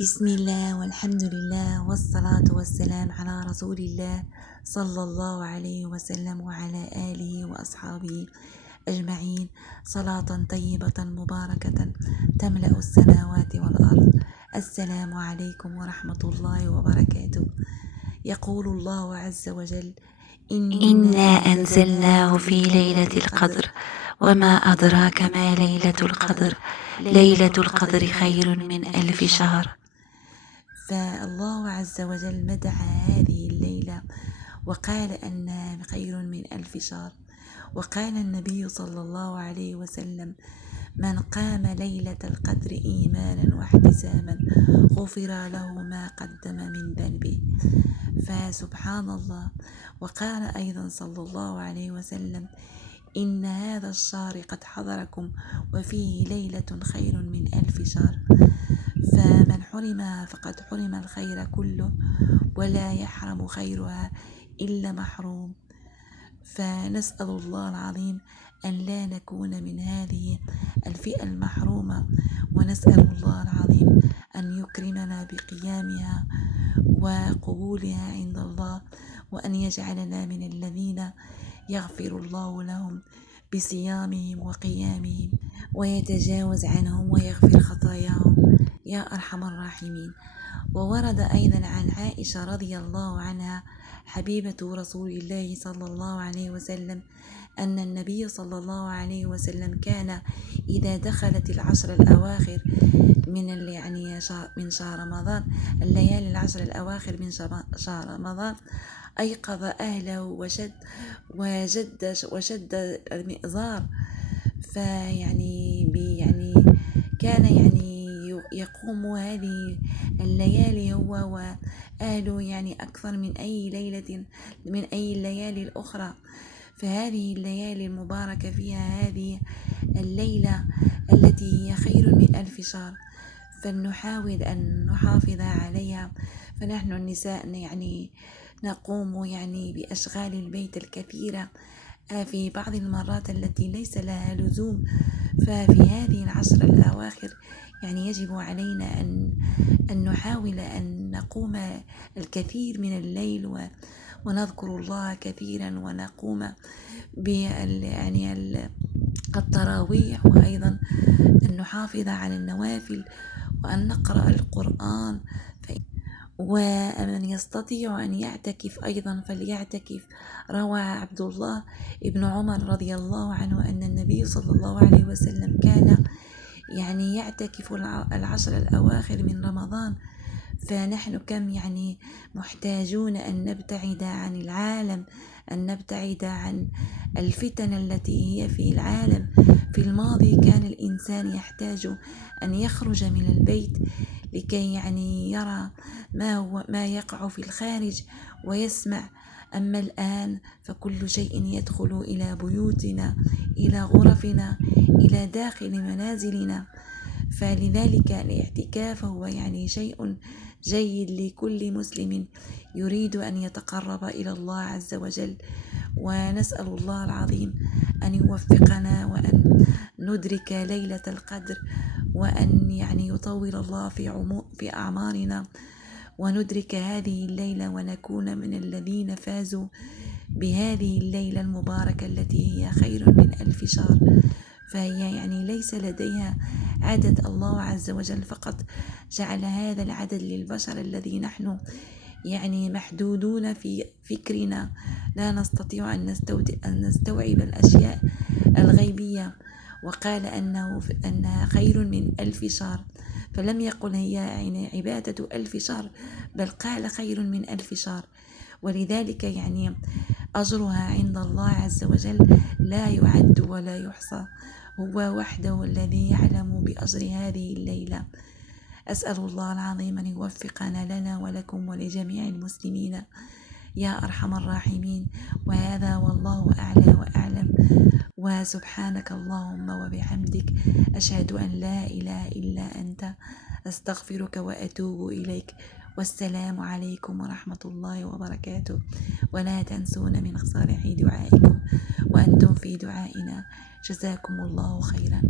بسم الله والحمد لله والصلاة والسلام على رسول الله صلى الله عليه وسلم وعلى آله وأصحابه أجمعين، صلاة طيبة مباركة تملأ السماوات والأرض. السلام عليكم ورحمة الله وبركاته. يقول الله عز وجل: إنا أنزلناه في ليلة القدر وما أدراك ما ليلة القدر ليلة القدر خير من 1000 شهر. فالله عز وجل مدح هذه الليلة وقال أنها خير من 1000 شهر. وقال النبي صلى الله عليه وسلم: من قام ليلة القدر إيمانا واحتسابا غفر له ما قدم من ذنبه. فسبحان الله. وقال أيضا صلى الله عليه وسلم: إن هذا الشهر قد حضركم وفيه ليلة خير من 1000 شهر. فمن حرمها فقد حرم الخير كله، ولا يحرم خيرها إلا محروم. فنسأل الله العظيم أن لا نكون من هذه الفئة المحرومة، ونسأل الله العظيم أن يكرمنا بقيامها وقبولها عند الله، وأن يجعلنا من الذين يغفر الله لهم بصيامهم وقيامهم ويتجاوز عنهم ويغفر خطاياهم يا أرحم الراحمين. وورد أيضا عن عائشة رضي الله عنها حبيبة رسول الله صلى الله عليه وسلم أن النبي صلى الله عليه وسلم كان إذا دخلت العشر الأواخر من شهر رمضان، الليالي العشر الأواخر من شهر رمضان، أيقظ أهله وشد المئزار. كان يقوم هذه الليالي هو وأهله أكثر من أي الليالي الأخرى. فهذه الليالي المباركة فيها هذه الليلة التي هي خير من 1000 شهر، فلنحاول أن نحافظ عليها. فنحن النساء نقوم بأشغال البيت الكثيرة في بعض المرات التي ليس لها لزوم. ففي هذه العشر الأواخر يجب علينا أن نحاول أن نقوم الكثير من الليل ونذكر الله كثيرا، ونقوم التراويح، وأيضا أن نحافظ على النوافل وأن نقرأ القرآن. ومن يستطيع أن يعتكف أيضا فليعتكف. روى عبد الله ابن عمر رضي الله عنه أن النبي صلى الله عليه وسلم كان يعتكف العشر الأواخر من رمضان. فنحن كم محتاجون أن نبتعد عن العالم، أن نبتعد عن الفتن التي هي في العالم. في الماضي كان الإنسان يحتاج أن يخرج من البيت لكي يرى ما يقع في الخارج ويسمع. أما الآن فكل شيء يدخل إلى بيوتنا، إلى غرفنا، إلى داخل منازلنا. فلذلك الاعتكاف هو شيء جيد لكل مسلم يريد أن يتقرب إلى الله عز وجل. ونسأل الله العظيم أن يوفقنا وأن ندرك ليلة القدر، وأن يطول الله في أعمارنا، وندرك هذه الليلة ونكون من الذين فازوا بهذه الليلة المباركة التي هي خير من 1000 شهر. فهي ليس لديها عدد، الله عز وجل فقط جعل هذا العدد للبشر الذي نحن محدودون في فكرنا، لا نستطيع أن نستوعب الأشياء الغيبية. وقال أنها خير من 1000 شهر، فلم يقل هي عبادة 1000 شهر، بل قال خير من 1000 شهر. ولذلك أجرها عند الله عز وجل لا يعد ولا يحصى، هو وحده الذي يعلم بأجر هذه الليلة. أسأل الله العظيم أن يوفقنا لنا ولكم ولجميع المسلمين يا أرحم الراحمين. وهذا والله أعلى وأعلم، وسبحانك اللهم وبحمدك، أشهد أن لا إله إلا أنت، أستغفرك وأتوب إليك. والسلام عليكم ورحمة الله وبركاته. ولا تنسون من صالح دعائكم وأنتم في دعائنا. جزاكم الله خيرا.